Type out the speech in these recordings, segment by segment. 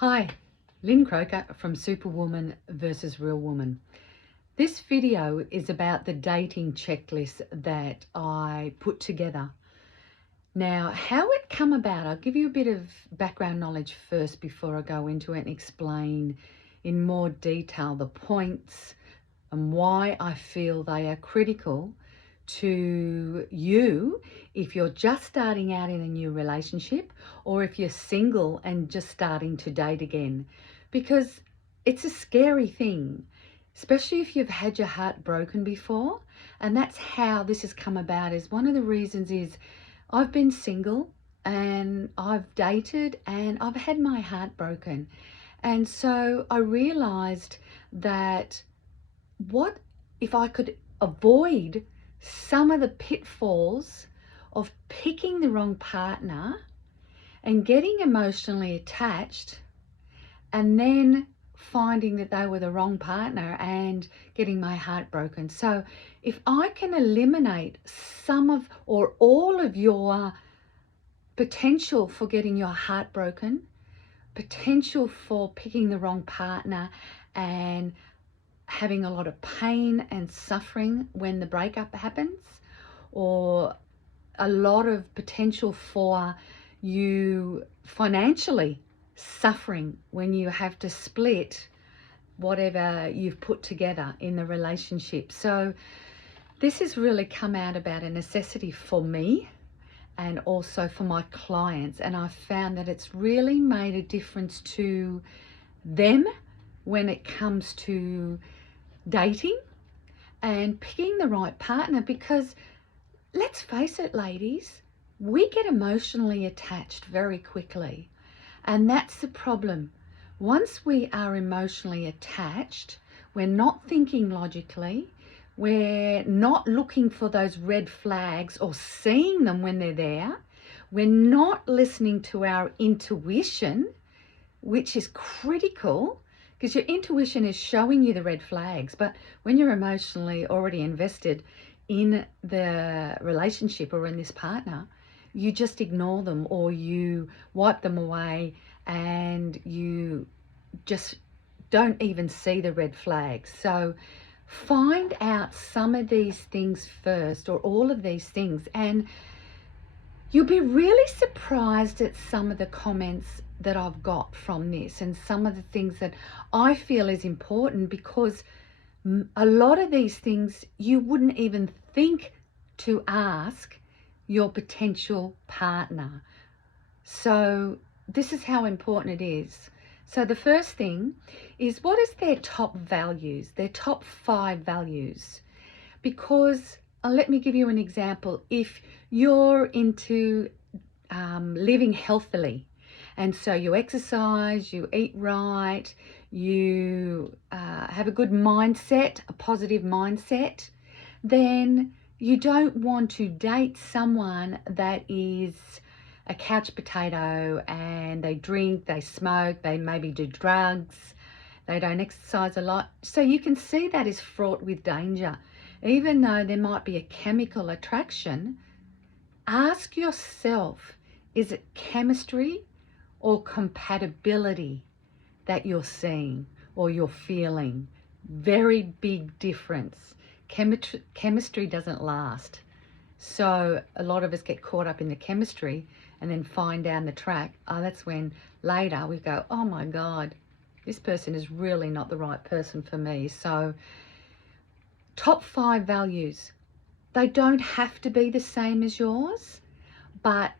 Hi, Lynn Croker from Superwoman versus Real Woman. This video is about the dating checklist that I put together. Now, how it come about, I'll give you a bit of background knowledge first before I go into it and explain in more detail the points and why I feel they are critical to you if you're just starting out in a new relationship or if you're single and just starting to date again, because it's a scary thing, especially if you've had your heart broken before. And that's how this has come about. Is one of the reasons is I've been single and I've dated and I've had my heart broken, and so I realized that what if I could avoid some of the pitfalls of picking the wrong partner and getting emotionally attached and then finding that they were the wrong partner and getting my heart broken. So if I can eliminate some of or all of your potential for getting your heart broken, potential for picking the wrong partner and having a lot of pain and suffering when the breakup happens, or a lot of potential for you financially suffering when you have to split whatever you've put together in the relationship. So this has really come out about a necessity for me and also for my clients, and I've found that it's really made a difference to them when it comes to dating and picking the right partner. Because let's face it, ladies, we get emotionally attached very quickly, and that's the problem. Once we are emotionally attached, we're not thinking logically, we're not looking for those red flags or seeing them when they're there, we're not listening to our intuition, which is critical, because your intuition is showing you the red flags. But when you're emotionally already invested in the relationship or in this partner, you just ignore them or you wipe them away and you just don't even see the red flags. So find out some of these things first, or all of these things, and you'll be really surprised at some of the comments that I've got from this and some of the things that I feel is important, because a lot of these things you wouldn't even think to ask your potential partner. So this is how important it is. So the first thing is, what is their top values, their top 5 values? Because let me give you an example. If you're into living healthily, and so you exercise, you eat right, you have a good mindset, a positive mindset, then you don't want to date someone that is a couch potato and they drink, they smoke, they maybe do drugs, they don't exercise a lot. So you can see that is fraught with danger. Even though there might be a chemical attraction, ask yourself, is it chemistry or compatibility that you're seeing or you're feeling? Very big difference. Chemistry doesn't last. So a lot of us get caught up in the chemistry and then find down the track, that's when later we go, oh my God, this person is really not the right person for me. So top 5 values. They don't have to be the same as yours, but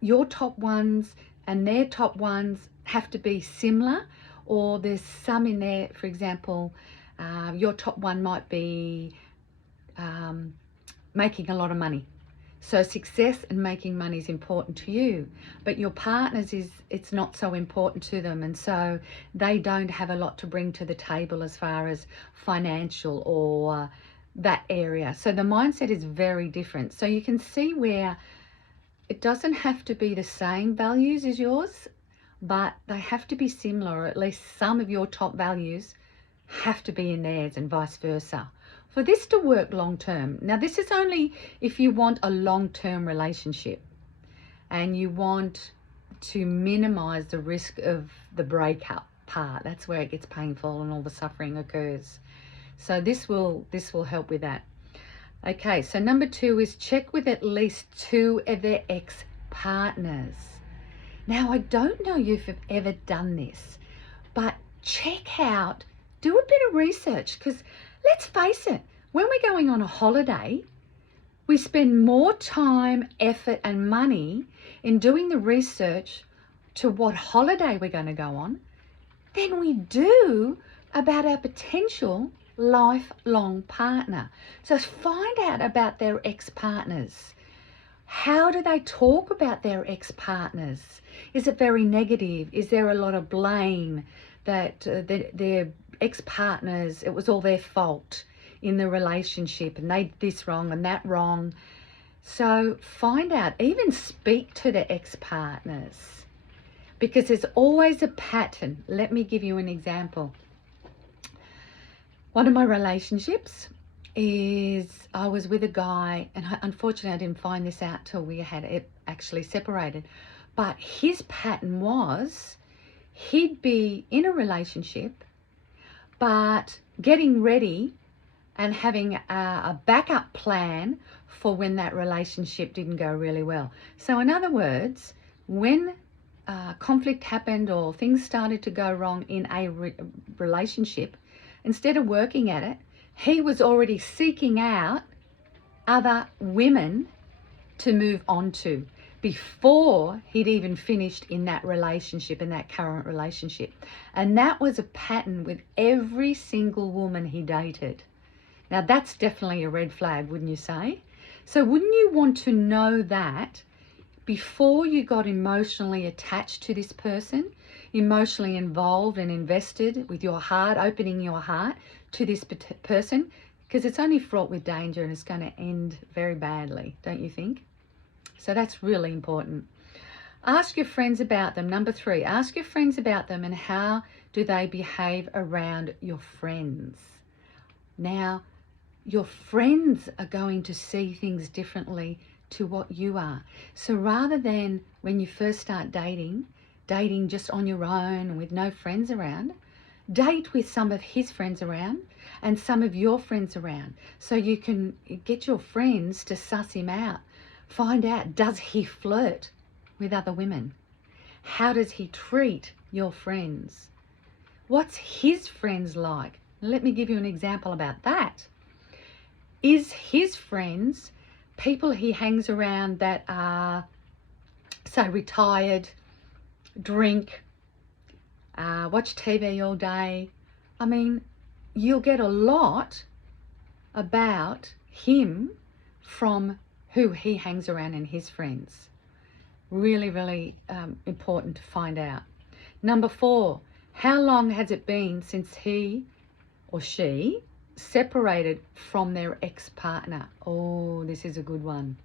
your top ones and their top ones have to be similar, or there's some in there. For example, your top one might be making a lot of money. So success and making money is important to you, but your partners it's not so important to them, and so they don't have a lot to bring to the table as far as financial or that area. So the mindset is very different. So you can see where it doesn't have to be the same values as yours, but they have to be similar, or at least some of your top values have to be in theirs and vice versa, for this to work long term. Now, this is only if you want a long-term relationship and you want to minimize the risk of the breakup part. That's where it gets painful and all the suffering occurs. So this will help with that. Okay, so number 2 is check with at least 2 of their ex-partners. Now, I don't know if you've ever done this, but check out, do a bit of research, because let's face it, when we're going on a holiday, we spend more time, effort and money in doing the research to what holiday we're going to go on than we do about our potential lifelong partner. So find out about their ex-partners. How do they talk about their ex-partners? Is it very negative? Is there a lot of blame that their ex-partners, it was all their fault in the relationship and they did this wrong and that wrong? So find out, even speak to the ex-partners, because there's always a pattern. Let me give you an example. One of my relationships is I was with a guy, and unfortunately I didn't find this out till we had it actually separated, but his pattern was he'd be in a relationship but getting ready and having a backup plan for when that relationship didn't go really well. So in other words, when conflict happened or things started to go wrong in a relationship, instead of working at it, he was already seeking out other women to move on to before he'd even finished in that relationship, in that current relationship. And that was a pattern with every single woman he dated. Now that's definitely a red flag, wouldn't you say? So wouldn't you want to know that before you got emotionally attached to this person, emotionally involved and invested with your heart, opening your heart to this person? Because it's only fraught with danger and it's going to end very badly, don't you think? So that's really important. Ask your friends about them. Number 3, ask your friends about them and how do they behave around your friends. Now, your friends are going to see things differently to what you are. So rather than when you first start dating just on your own and with no friends around, date with some of his friends around and some of your friends around, so you can get your friends to suss him out. Find out, does he flirt with other women? How does he treat your friends? What's his friends like? Let me give you an example about that. Is his friends people he hangs around that are, say, retired, drink, watch TV all day? I mean, you'll get a lot about him from who he hangs around and his friends. Really, really important to find out. Number 4, how long has it been since he or she separated from their ex-partner? Oh, this is a good one.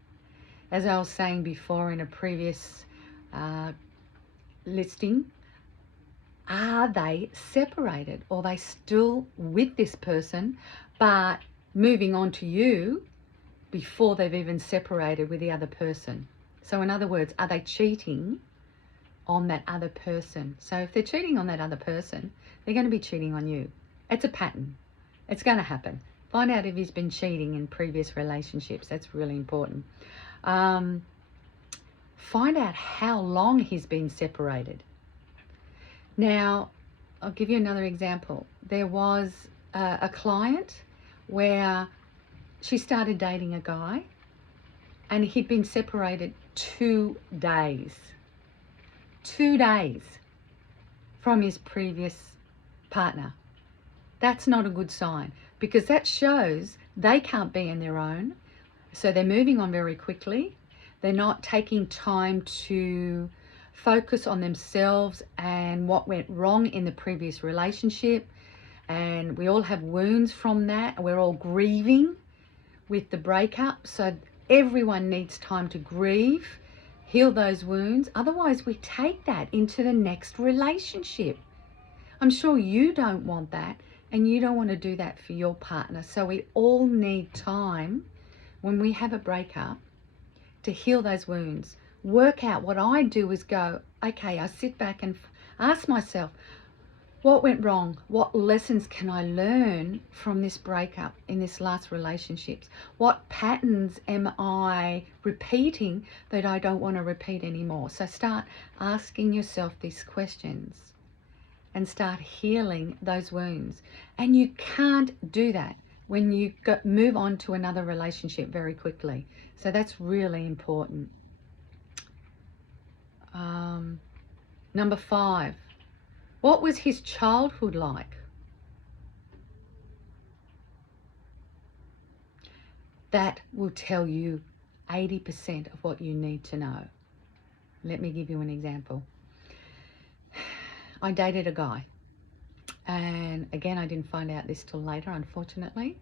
As I was saying before in a previous listing, are they separated, or are they still with this person but moving on to you before they've even separated with the other person? So in other words, are they cheating on that other person? So if they're cheating on that other person, they're going to be cheating on you. It's a pattern. It's going to happen. Find out if he's been cheating in previous relationships. That's really important. Find out how long he's been separated. Now, I'll give you another example. There was a client where she started dating a guy and he'd been separated 2 days. 2 days from his previous partner. That's not a good sign, because that shows they can't be on their own. So they're moving on very quickly. They're not taking time to focus on themselves and what went wrong in the previous relationship. And we all have wounds from that. We're all grieving with the breakup. So everyone needs time to grieve, heal those wounds. Otherwise, we take that into the next relationship. I'm sure you don't want that, and you don't want to do that for your partner. So we all need time when we have a breakup to heal those wounds. work out. What I do is go, okay, I sit back and ask myself, what went wrong? What lessons can I learn from this breakup in this last relationships? What patterns am I repeating that I don't want to repeat anymore? So start asking yourself these questions and start healing those wounds. And you can't do that when you move on to another relationship very quickly. So that's really important. Number 5. What was his childhood like? That will tell you 80% of what you need to know. Let me give you an example. I dated a guy, and again, I didn't find out this till later, unfortunately.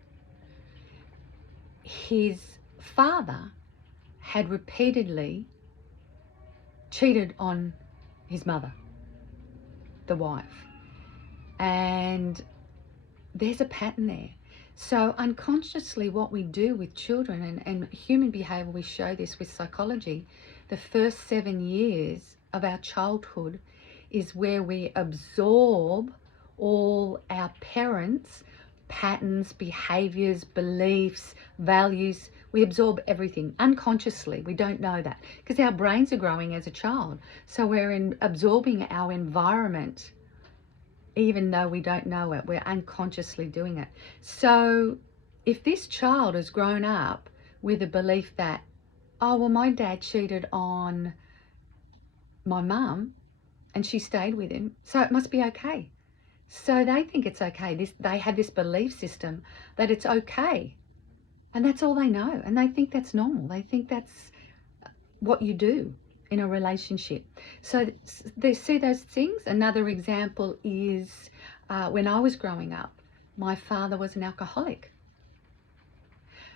His father had repeatedly cheated on his mother, the wife, and there's a pattern there. So unconsciously, what we do with children and human behavior, we show this with psychology, the first 7 years of our childhood is where we absorb all our parents' patterns, behaviors, beliefs, values. We absorb everything unconsciously. We don't know that because our brains are growing as a child. So we're absorbing our environment even though we don't know it. We're unconsciously doing it. So if this child has grown up with a belief that, oh, well, my dad cheated on my mum and she stayed with him, so it must be okay. So they think it's okay. They have this belief system that it's okay. And that's all they know. And they think that's normal. They think that's what you do in a relationship. So they see those things. Another example is when I was growing up, my father was an alcoholic.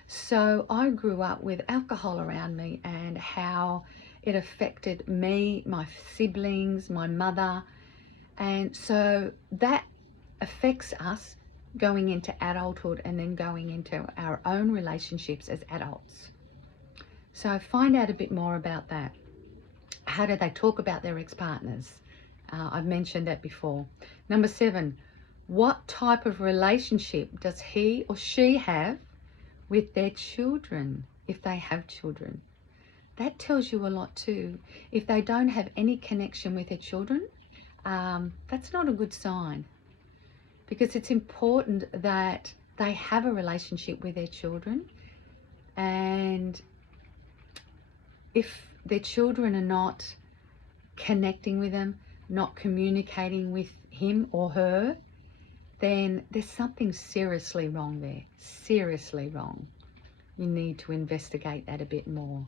So I grew up with alcohol around me and how it affected me, my siblings, my mother. And so that affects us going into adulthood and then going into our own relationships as adults. So find out a bit more about that. How do they talk about their ex-partners? I've mentioned that before. Number 7, what type of relationship does he or she have with their children, if they have children? That tells you a lot too. If they don't have any connection with their children, that's not a good sign, because it's important that they have a relationship with their children. And if their children are not connecting with them, not communicating with him or her, then there's something seriously wrong there. Seriously wrong. You need to investigate that a bit more.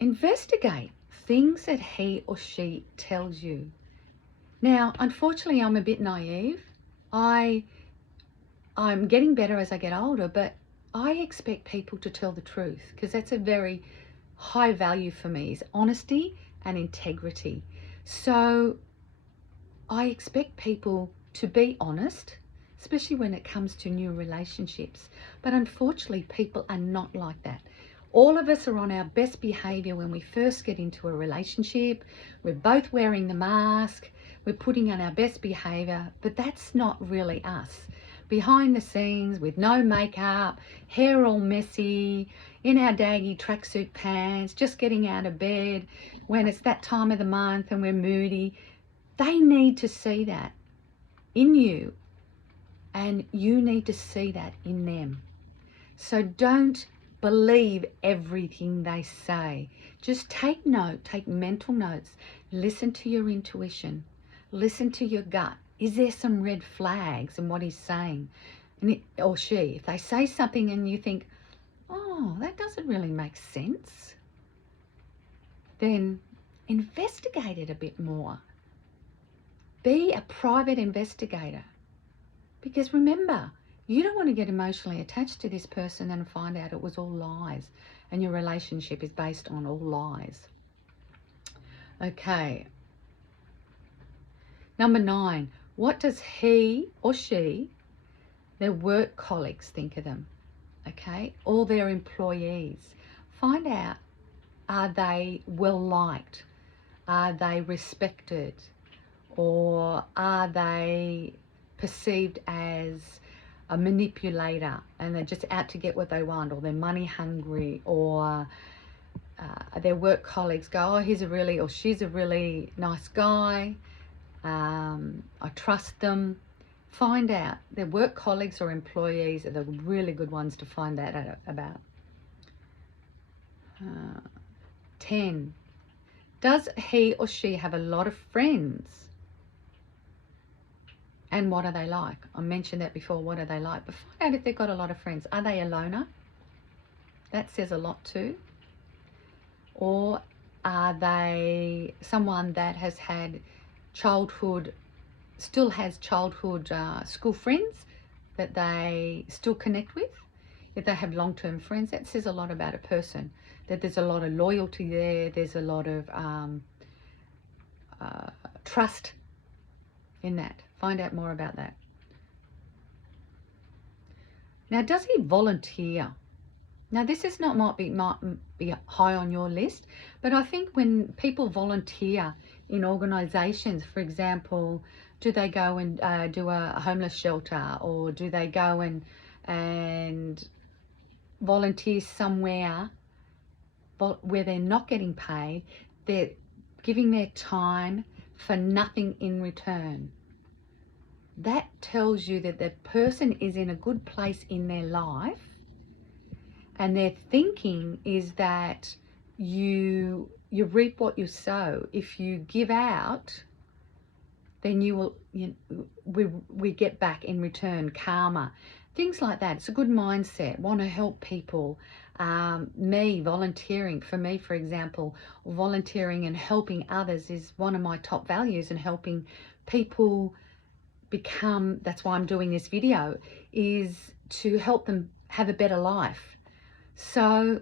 Investigate things that he or she tells you. Now, unfortunately, I'm a bit naive. I'm getting better as I get older, but I expect people to tell the truth, because that's a very high value for me, is honesty and integrity. So I expect people to be honest, especially when it comes to new relationships. But unfortunately, people are not like that. All of us are on our best behavior when we first get into a relationship. We're both wearing the mask. We're putting on our best behavior, but that's not really us. Behind the scenes, with no makeup, hair all messy, in our daggy tracksuit pants, just getting out of bed when it's that time of the month and we're moody. They need to see that in you, and you need to see that in them. So don't believe everything they say. Just take note, take mental notes. Listen to your intuition. Listen to your gut. Is there some red flags in what he's saying? Or she, if they say something and you think, oh, that doesn't really make sense, then investigate it a bit more. Be a private investigator. Because remember, you don't want to get emotionally attached to this person and find out it was all lies and your relationship is based on all lies. Okay. Number 9, what does he or she, their work colleagues, think of them? Okay, all their employees. Find out Are they well liked? Are they respected? Or are they perceived as a manipulator and they're just out to get what they want, or they're money hungry, or their work colleagues go, oh, he's a really, or she's a really nice guy, I trust them. Find out. Their work colleagues or employees are the really good ones to find that out about. 10. Does he or she have a lot of friends? And what are they like? I mentioned that before. What are they like? But find out if they've got a lot of friends. Are they a loner? That says a lot too. Or are they someone that has had childhood, still has childhood school friends that they still connect with? If they have long-term friends, that says a lot about a person. That there's a lot of loyalty there. There's a lot of trust in that. Find out more about that. Now, does he volunteer? Now, this is might be high on your list, but I think when people volunteer in organisations, for example, do they go and do a homeless shelter, or do they go and volunteer somewhere where they're not getting paid? They're giving their time for nothing in return. That tells you that the person is in a good place in their life, and their thinking is that you reap what you sow. If you give out, then we get back in return, karma, things like that. It's a good mindset. Want to help people. Me volunteering, for me, for example, volunteering and helping others is one of my top values, and helping people become, that's why I'm doing this video, is to help them have a better life. So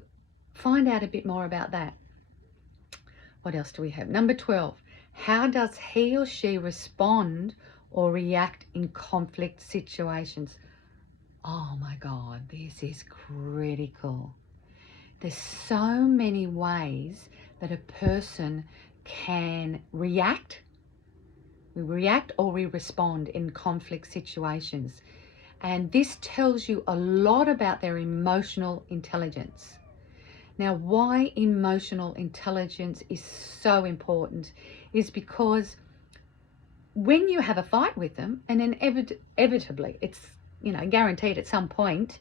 find out a bit more about that. What else do we have? Number 12, how does he or she respond or react in conflict situations? Oh my God, this is critical. There's so many ways that a person can react. We react or we respond in conflict situations. And this tells you a lot about their emotional intelligence. Now, why emotional intelligence is so important is because when you have a fight with them, and inevitably, it's, guaranteed at some point,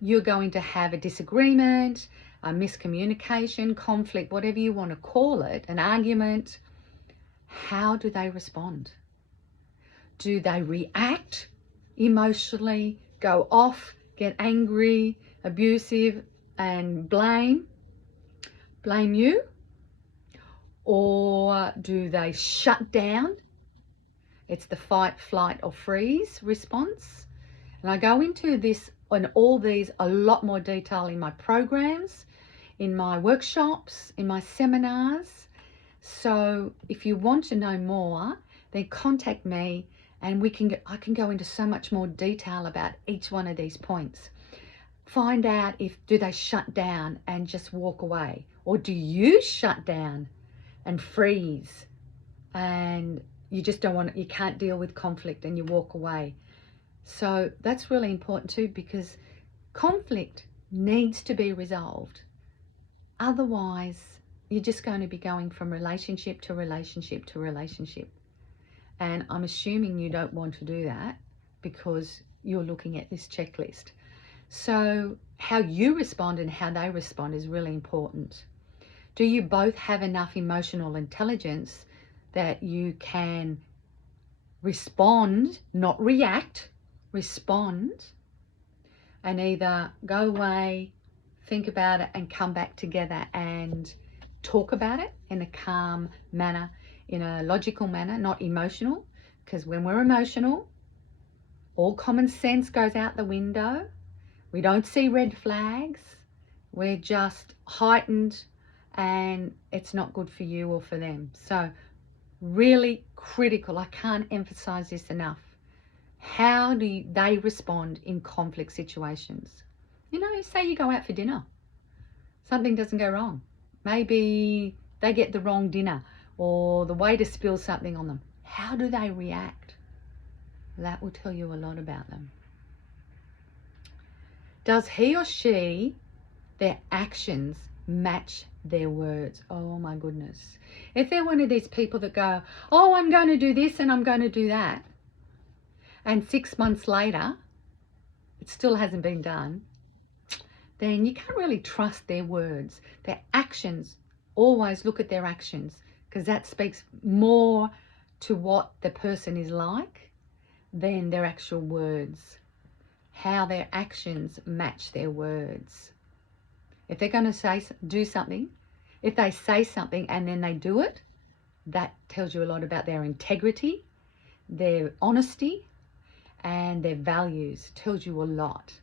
you're going to have a disagreement, a miscommunication, conflict, whatever you want to call it, an argument. How do they respond? Do they react emotionally, go off, get angry, abusive, and blame you? Or do they shut down? It's the fight, flight, or freeze response. And I go into this and all these a lot more detail in my programs, in my workshops, in my seminars. So if you want to know more, then contact me, and I can go into so much more detail about each one of these points. Find out do they shut down and just walk away, or do you shut down and freeze, and you just you can't deal with conflict and you walk away. So that's really important too, because conflict needs to be resolved. Otherwise, you're just going to be going from relationship to relationship to relationship. And I'm assuming you don't want to do that because you're looking at this checklist. So how you respond and how they respond is really important. Do you both have enough emotional intelligence that you can respond, not react, respond, and either go away, think about it, and come back together and talk about it in a calm manner, in a logical manner, not emotional, because when we're emotional, all common sense goes out the window. We don't see red flags. We're just heightened, and it's not good for you or for them. So really critical. I can't emphasize this enough. How do they respond in conflict situations? Say you go out for dinner. Something doesn't go wrong. Maybe they get the wrong dinner or the waiter spills something on them. How do they react? That will tell you a lot about them. Does he or she, their actions, match their words? Oh my goodness. If they're one of these people that go, oh, I'm going to do this and I'm going to do that, and 6 months later, it still hasn't been done, then you can't really trust their words. Their actions, always look at their actions, because that speaks more to what the person is like than their actual words. How their actions match their words. If they're going to do something, if they say something and then they do it, that tells you a lot about their integrity, their honesty, and their values. Tells you a lot.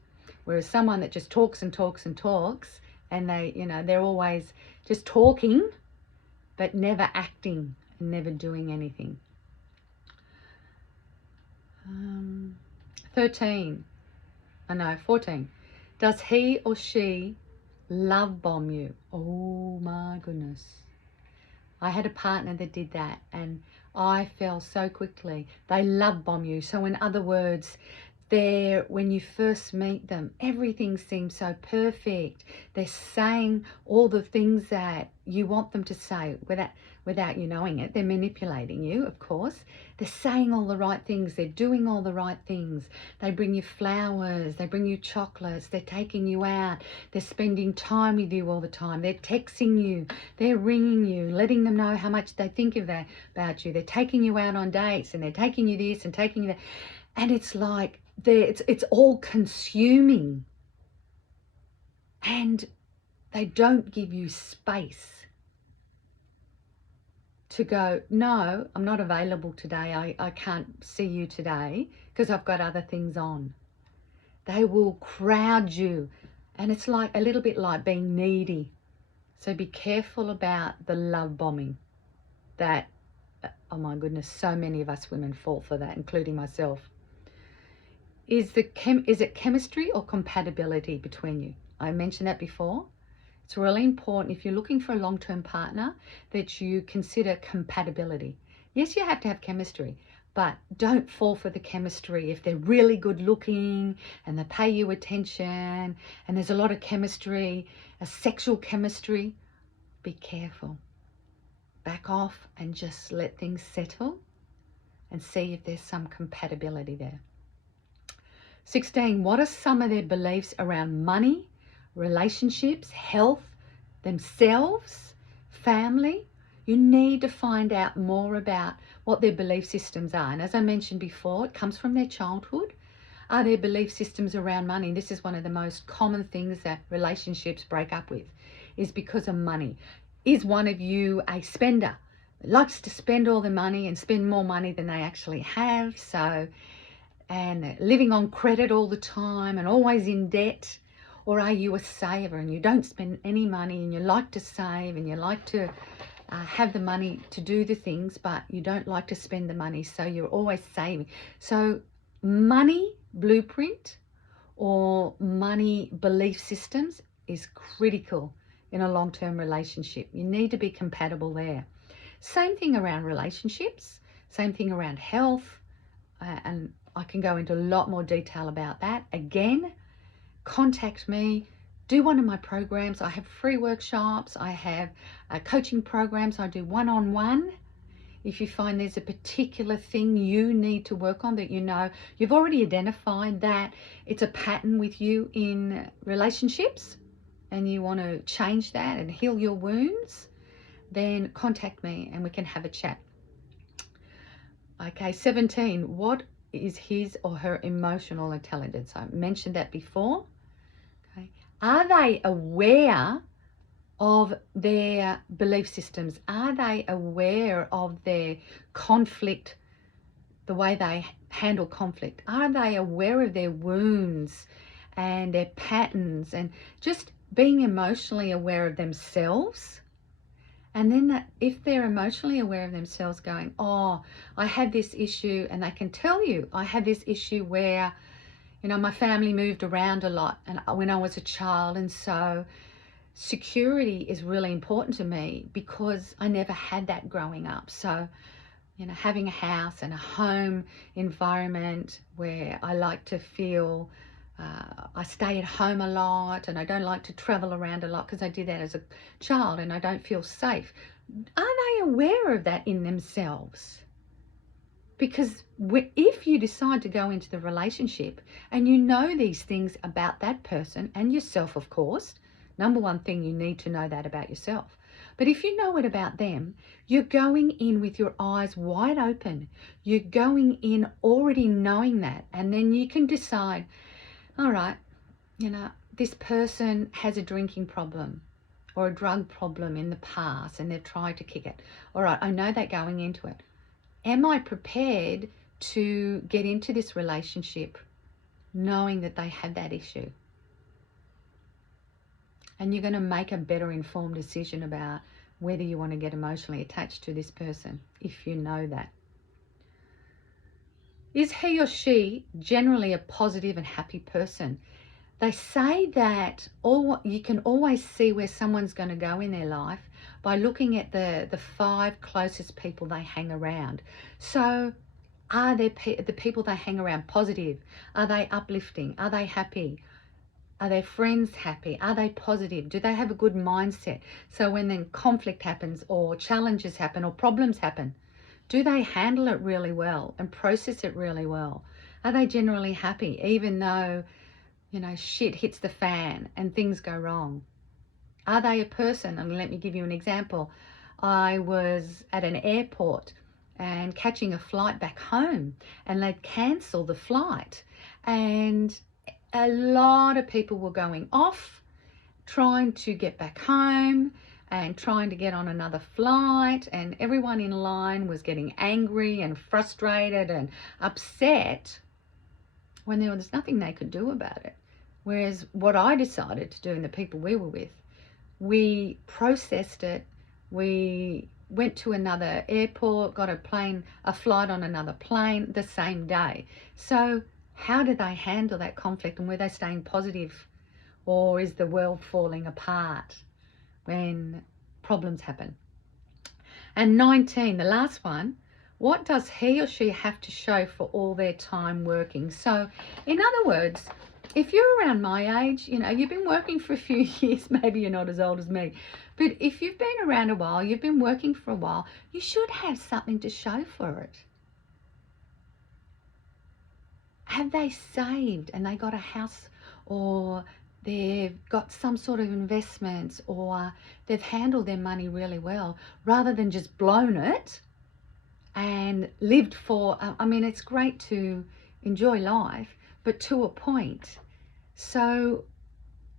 Whereas someone that just talks and talks and talks, and they're always just talking, but never acting and never doing anything. 14. Does he or she love bomb you? Oh my goodness. I had a partner that did that and I fell so quickly. They love bomb you. So in other words, when you first meet them, everything seems so perfect. They're saying all the things that you want them to say without you knowing it. They're manipulating you, of course. They're saying all the right things. They're doing all the right things. They bring you flowers. They bring you chocolates. They're taking you out. They're spending time with you all the time. They're texting you. They're ringing you, letting them know how much they think about you. They're taking you out on dates and they're taking you this and taking you that. And it's like, it's all consuming, and they don't give you space to go, no, I'm not available today. I can't see you today because I've got other things on. They will crowd you, and it's like a little bit like being needy. So be careful about the love bombing. That, oh my goodness, so many of us women fall for that, including myself. Is it chemistry or compatibility between you? I mentioned that before. It's really important if you're looking for a long-term partner that you consider compatibility. Yes, you have to have chemistry, but don't fall for the chemistry if they're really good looking and they pay you attention and there's a lot of chemistry, a sexual chemistry. Be careful. Back off and just let things settle and see if there's some compatibility there. 16, what are some of their beliefs around money, relationships, health, themselves, family? You need to find out more about what their belief systems are. And as I mentioned before, it comes from their childhood. Are their belief systems around money? This is one of the most common things that relationships break up with, is because of money. Is one of you a spender? Likes to spend all the money and spend more money than they actually have. And living on credit all the time and always in debt? Or are you a saver and you don't spend any money and you like to save and you like to have the money to do the things, but you don't like to spend the money, so you're always saving? So money blueprint or money belief systems is critical in a long-term relationship. You need to be compatible there. Same thing around relationships, same thing around health, and I can go into a lot more detail about that. Again, contact me, do one of my programs. I have free workshops, I have coaching programs, I do one-on-one. If you find there's a particular thing you need to work on that you've already identified that it's a pattern with you in relationships and you want to change that and heal your wounds, then contact me and we can have a chat. Okay, 17, what is his or her emotional intelligence? I mentioned that before. Okay. Are they aware of their belief systems? Are they aware of their conflict, the way they handle conflict? Are they aware of their wounds and their patterns, and just being emotionally aware of themselves? And then if they're emotionally aware of themselves, going, oh, I have this issue, and they can tell you, I have this issue where, my family moved around a lot and when I was a child, and so security is really important to me because I never had that growing up. So, you know, having a house and a home environment where I like to feel I stay at home a lot, and I don't like to travel around a lot because I did that as a child, and I don't feel safe. Are they aware of that in themselves? Because if you decide to go into the relationship and you know these things about that person and yourself, of course, number one thing, you need to know that about yourself. But if you know it about them, you're going in with your eyes wide open. You're going in already knowing that. And then you can decide, all right, you know, this person has a drinking problem or a drug problem in the past and they've tried to kick it. All right, I know that going into it. Am I prepared to get into this relationship knowing that they have that issue? And you're going to make a better informed decision about whether you want to get emotionally attached to this person if you know that. Is he or she generally a positive and happy person? They say that you can always see where someone's going to go in their life by looking at the 5 closest people they hang around. So are the people they hang around positive? Are they uplifting? Are they happy? Are their friends happy? Are they positive? Do they have a good mindset? So when then conflict happens or challenges happen or problems happen, do they handle it really well and process it really well? Are they generally happy even though, you know, shit hits the fan and things go wrong? Are they a person? And let me give you an example. I was at an airport and catching a flight back home, and they'd cancel the flight, and a lot of people were going off trying to get back home and trying to get on another flight, and everyone in line was getting angry and frustrated and upset when there was nothing they could do about it. Whereas what I decided to do, and the people we were with, we processed it. We went to another airport, got a flight on another plane the same day. So how did they handle that conflict, and were they staying positive, or is the world falling apart when problems happen? And 19, the last one, what does he or she have to show for all their time working? So in other words, if you're around my age, you know, you've been working for a few years, maybe you're not as old as me, but if you've been around a while, you've been working for a while, you should have something to show for it. Have they saved and they got a house, or they've got some sort of investments, or they've handled their money really well rather than just blown it and lived for, I mean, it's great to enjoy life, but to a point. So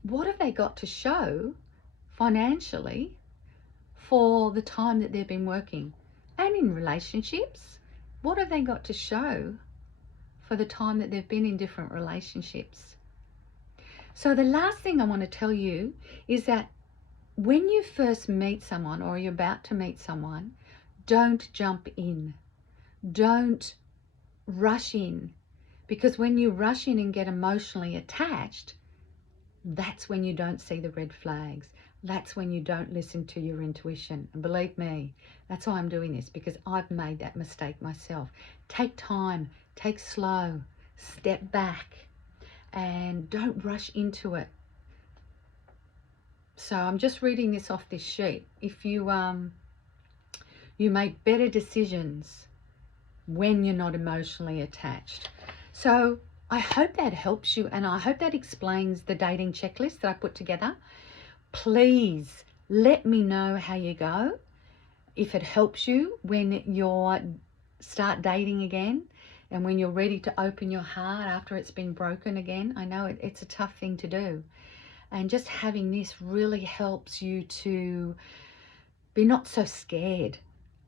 what have they got to show financially for the time that they've been working? And in relationships, what have they got to show for the time that they've been in different relationships? So the last thing I want to tell you is that when you first meet someone or you're about to meet someone, don't jump in. Don't rush in. Because when you rush in and get emotionally attached, that's when you don't see the red flags. That's when you don't listen to your intuition. And believe me, that's why I'm doing this, because I've made that mistake myself. Take time, take slow, step back, and don't rush into it. So I'm just reading this off this sheet. If you make better decisions when you're not emotionally attached. So I hope that helps you, and I hope that explains the dating checklist that I put together. Please let me know how you go. If it helps you when you start dating again, and when you're ready to open your heart after it's been broken again. I know it's a tough thing to do. And just having this really helps you to be not so scared,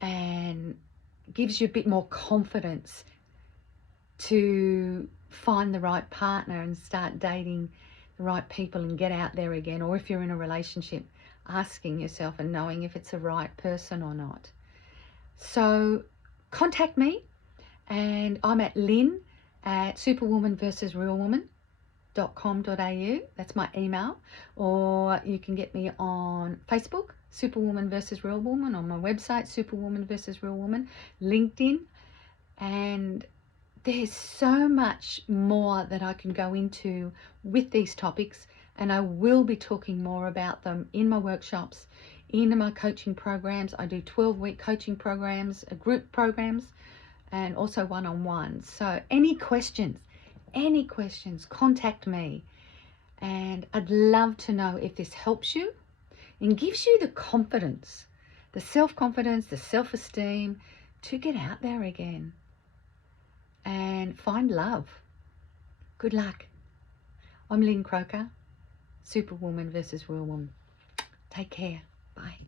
and gives you a bit more confidence to find the right partner and start dating the right people and get out there again. Or if you're in a relationship, asking yourself and knowing if it's the right person or not. So contact me, and I'm at Lynn at Superwoman versus Real Woman. superwoman.com.au. That's my email. Or you can get me on Facebook, Superwoman versus Real Woman, on my website, Superwoman versus Real Woman, LinkedIn. And there's so much more that I can go into with these topics, and I will be talking more about them in my workshops, in my coaching programs. I do 12-week coaching programs, group programs, and also one-on-one. So any questions, contact me. And I'd love to know if this helps you and gives you the confidence, the self-confidence, the self-esteem to get out there again and find love. Good luck. I'm Lynn Croker, Superwoman versus Real Woman. Take care. Bye.